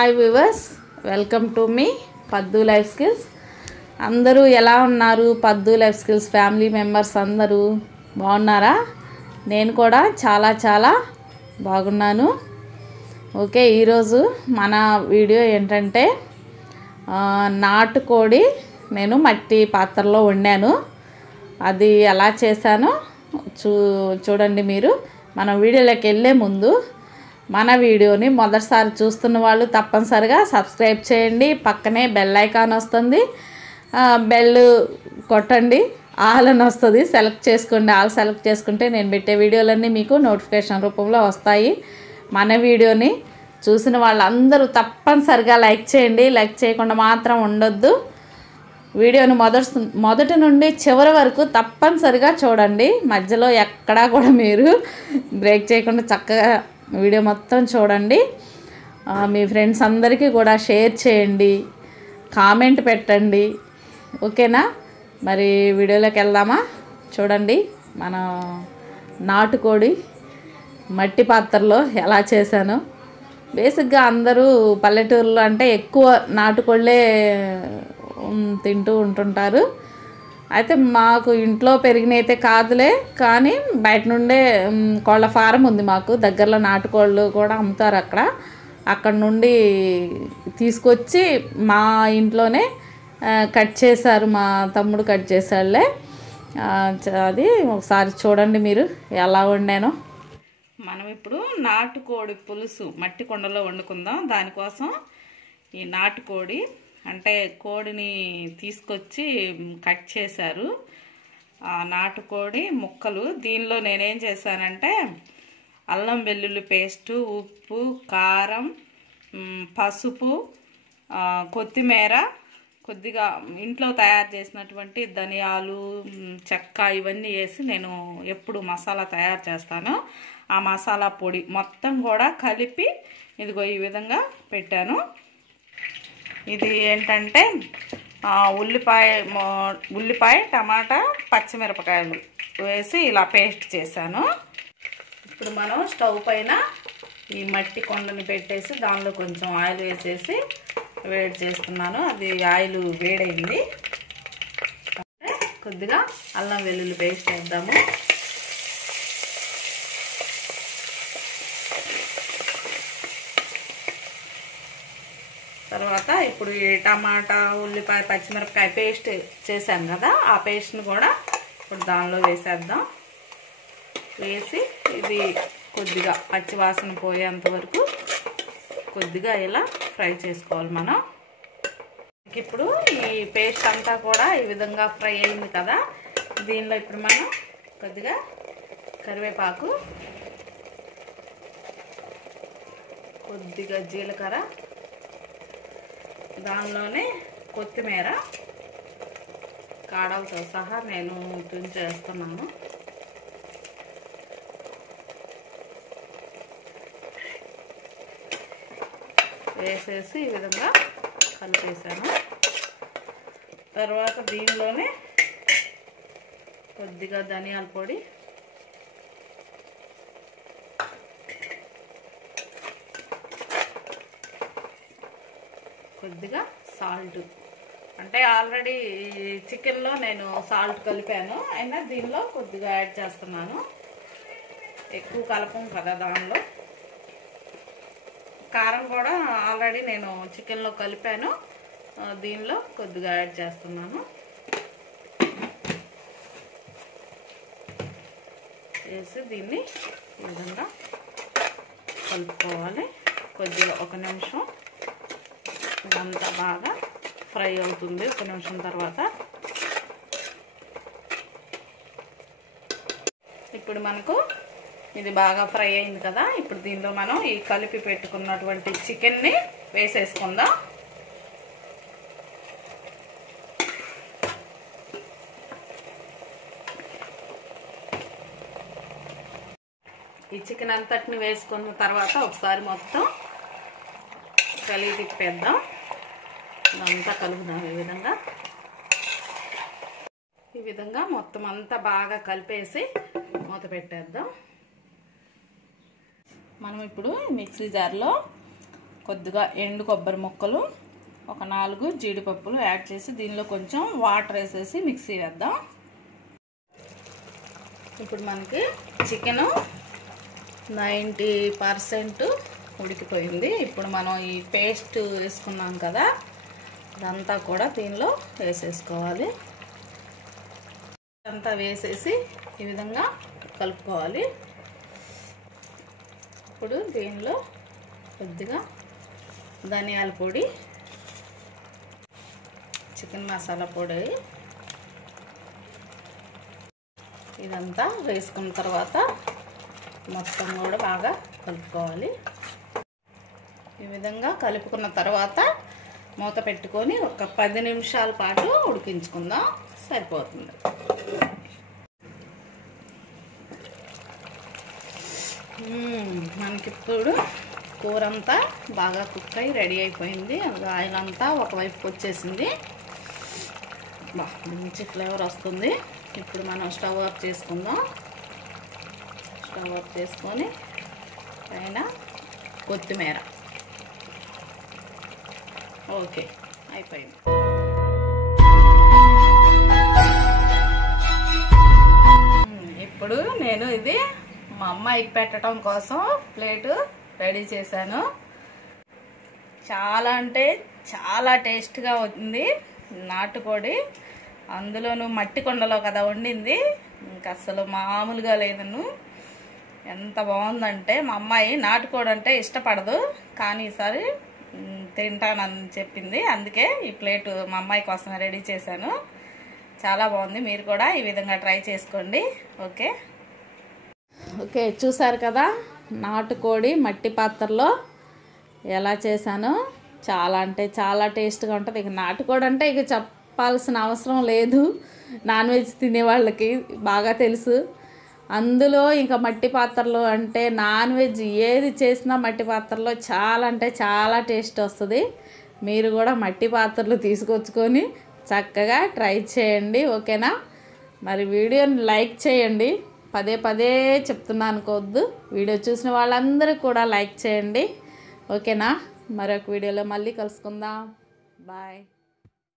Hi viewers, welcome to me పద్దు life skills. అందరూ ఎలా ఉన్నారు? పద్దు లైఫ్ స్కిల్స్ ఫ్యామిలీ మెంబర్స్ అందరూ బాగున్నారా? నేను కూడా చాలా బాగున్నాను. ఓకే, ఈరోజు మన వీడియో ఏంటంటే నాటుకోడి నేను మట్టి పాత్రలో వండాను. అది ఎలా చేశానో చూడండి. మీరు మన వీడియోలోకి వెళ్ళే ముందు మన వీడియోని మొదటిసారి చూస్తున్న వాళ్ళు తప్పనిసరిగా సబ్స్క్రైబ్ చేయండి. పక్కనే బెల్ ఐకాన్ వస్తుంది, బెల్ కొట్టండి, ఆల్ అని వస్తుంది. సెలెక్ట్ చేసుకోండి. ఆల్ సెలెక్ట్ చేసుకుంటే నేను పెట్టే వీడియోలన్నీ మీకు నోటిఫికేషన్ రూపంలో వస్తాయి. మన వీడియోని చూసిన వాళ్ళందరూ తప్పనిసరిగా లైక్ చేయండి. లైక్ చేయకుండా మాత్రం ఉండొద్దు. వీడియోని మొదటి నుండి చివరి వరకు తప్పనిసరిగా చూడండి. మధ్యలో ఎక్కడా కూడా మీరు బ్రేక్ చేయకుండా చక్కగా వీడియో మొత్తం చూడండి. మీ ఫ్రెండ్స్ అందరికీ కూడా షేర్ చేయండి, కామెంట్ పెట్టండి. ఓకేనా? మరి వీడియోలోకి వెళ్దామా? చూడండి, మన నాటుకోడి మట్టి పాత్రలో ఎలా చేశాను. బేసిక్గా అందరూ పల్లెటూరులో అంటే ఎక్కువ నాటుకోళ్ళే తింటూ ఉంటుంటారు. అయితే మాకు ఇంట్లో పెరిగినైతే కాదులే, కానీ బయట నుండే కోళ్ళ ఫారం ఉంది మాకు దగ్గరలో. నాటుకోళ్ళు కూడా అమ్ముతారు అక్కడ నుండి తీసుకొచ్చి మా ఇంట్లోనే కట్ చేశారు. మా తమ్ముడు కట్ చేశాడులే. అది ఒకసారి చూడండి మీరు ఎలా వండానో. మనం ఇప్పుడు నాటుకోడి పులుసు మట్టి కుండలో వండుకుందాం. దానికోసం ఈ నాటుకోడి అంటే కోడిని తీసుకొచ్చి కట్ చేశారు. నాటుకోడి ముక్కలు. దీనిలో నేనేం చేశానంటే అల్లం వెల్లుల్లి పేస్టు, ఉప్పు, కారం, పసుపు, కొత్తిమీర, కొద్దిగా ఇంట్లో తయారు చేసినటువంటి ధనియాలు, చెక్క ఇవన్నీ వేసి నేను ఎప్పుడు మసాలా తయారు చేస్తాను. ఆ మసాలా పొడి మొత్తం కూడా కలిపి ఇదిగో ఈ విధంగా పెట్టాను. ఇది ఏంటంటే ఉల్లిపాయ, టమాటా, పచ్చిమిరపకాయలు వేసి ఇలా పేస్ట్ చేశాను. ఇప్పుడు మనం స్టవ్ పైన ఈ మట్టి కొండని పెట్టేసి దానిలో కొంచెం ఆయిల్ వేసేసి వేడి చేస్తున్నాను. అది ఆయిల్ వేడైంది. కొద్దిగా అల్లం వెల్లుల్లి పేస్ట్ వేద్దాము. తర్వాత ఇప్పుడు ఈ టమాటా, ఉల్లిపాయ, పచ్చిమిరపకాయ పేస్ట్ చేశాను కదా, ఆ పేస్ట్ని కూడా ఇప్పుడు దానిలో వేసేద్దాం. వేసి ఇది కొద్దిగా పచ్చివాసన పోయేంత వరకు కొద్దిగా ఇలా ఫ్రై చేసుకోవాలి మనం. ఇప్పుడు ఈ పేస్ట్ అంతా కూడా ఈ విధంగా ఫ్రై అయింది కదా, దీనిలో ఇప్పుడు మనం కొద్దిగా కరివేపాకు, కొద్దిగా జీలకర్ర, దానిలోనే కొత్తిమీర కాడలతో సహా నేను తుంచేస్తున్నాను. వేసేసి ఈ విధంగా కలిపేసాను. తర్వాత దీనిలోనే కొద్దిగా ధనియాల పొడి, కొద్దిగా సాల్ట్. అంటే ఆల్రెడీ చికెన్లో నేను సాల్ట్ కలిపాను, అయినా దీనిలో కొద్దిగా యాడ్ చేస్తున్నాను. ఎక్కువ కలపం కదా దానిలో. కారం కూడా ఆల్రెడీ నేను చికెన్లో కలిపాను, దీనిలో కొద్దిగా యాడ్ చేస్తున్నాను. వేసి దీన్ని ఈ విధంగా కలుపుకోవాలి. కొద్దిగా ఒక నిమిషం ఇదంతా బాగా ఫ్రై అవుతుంది. ఒక నిమిషం తర్వాత ఇప్పుడు మనకు ఇది బాగా ఫ్రై అయింది కదా, ఇప్పుడు దీనిలో మనం ఈ కలిపి పెట్టుకున్నటువంటి చికెన్ని వేసేసుకుందాం. ఈ చికెన్ అంతటిని వేసుకున్న తర్వాత ఒకసారి మొత్తం కలిపి తిప్పేద్దాం. ఇదంతా కలుపుదాం. ఈ విధంగా మొత్తం అంతా బాగా కలిపేసి మూత పెట్టేద్దాం. మనం ఇప్పుడు మిక్సీ జార్లో కొద్దిగా ఎండు కొబ్బరి ముక్కలు, ఒక 4 జీడిపప్పులు యాడ్ చేసి దీనిలో కొంచెం వాటర్ వేసేసి మిక్సీ వేద్దాం. ఇప్పుడు మనకి చికెను 90% ఉడికిపోయింది. ఇప్పుడు మనం ఈ పేస్ట్ వేసుకున్నాం కదా, ఇదంతా కూడా దీనిలో వేసేసుకోవాలి. అంతా వేసేసి ఈ విధంగా కలుపుకోవాలి. ఇప్పుడు దీనిలో కొద్దిగా ధనియాల పొడి, చికెన్ మసాలా పొడి ఇదంతా వేసుకున్న తర్వాత మొత్తం కూడా బాగా కలుపుకోవాలి. ఈ విధంగా కలుపుకున్న తర్వాత మూత పెట్టుకొని ఒక 10 నిమిషాల పాటు ఉడికించుకుందాం, సరిపోతుంది. మనకిప్పుడు కూర అంతా బాగా కుక్ అయి రెడీ అయిపోయింది. ఆయిల్ అంతా ఒకవైపుకి వచ్చేసింది. మంచి ఫ్లేవర్ వస్తుంది. ఇప్పుడు మనం స్టవ్ ఆఫ్ చేసుకుందాం. స్టవ్ ఆఫ్ చేసుకొని పైన కొత్తిమీర. ఓకే, అయిపోయింది. ఇప్పుడు నేను ఇది మా అమ్మాయికి పెట్టడం కోసం ప్లేటు రెడీ చేశాను. చాలా అంటే చాలా టేస్ట్గా ఉంది. నాటుకోడి, అందులోనూ మట్టి కొండలో కదా వండింది, ఇంకా అసలు మామూలుగా లేదను. ఎంత బాగుందంటే, మా అమ్మాయి నాటుకోడి అంటే ఇష్టపడదు, కానీ ఈసారి తింటానని చెప్పింది. అందుకే ఈ ప్లేటు మా అమ్మాయి కోసం రెడీ చేశాను. చాలా బాగుంది. మీరు కూడా ఈ విధంగా ట్రై చేసుకోండి. ఓకే, చూసారు కదా నాటుకోడి మట్టి పాత్రలో ఎలా చేశానో. చాలా అంటే చాలా టేస్ట్గా ఉంటుంది. ఇక నాటుకోడి అంటే ఇక చెప్పాల్సిన అవసరం లేదు, నాన్ వెజ్ తినే వాళ్ళకి బాగా తెలుసు. అందులో ఇంకా మట్టి పాత్రలో అంటే నాన్ వెజ్ ఏది చేసినా మట్టి పాత్రలో చాలా అంటే చాలా టేస్ట్ వస్తుంది. మీరు కూడా మట్టి పాత్రలు తీసుకొచ్చుకొని చక్కగా ట్రై చేయండి. ఓకేనా? మరి వీడియోని లైక్ చేయండి. పదే పదే చెప్తున్నాను అనుకోవద్దు. వీడియో చూసిన వాళ్ళందరూ కూడా లైక్ చేయండి. ఓకేనా? మరొక వీడియోలో మళ్ళీ కలుసుకుందాం. బాయ్.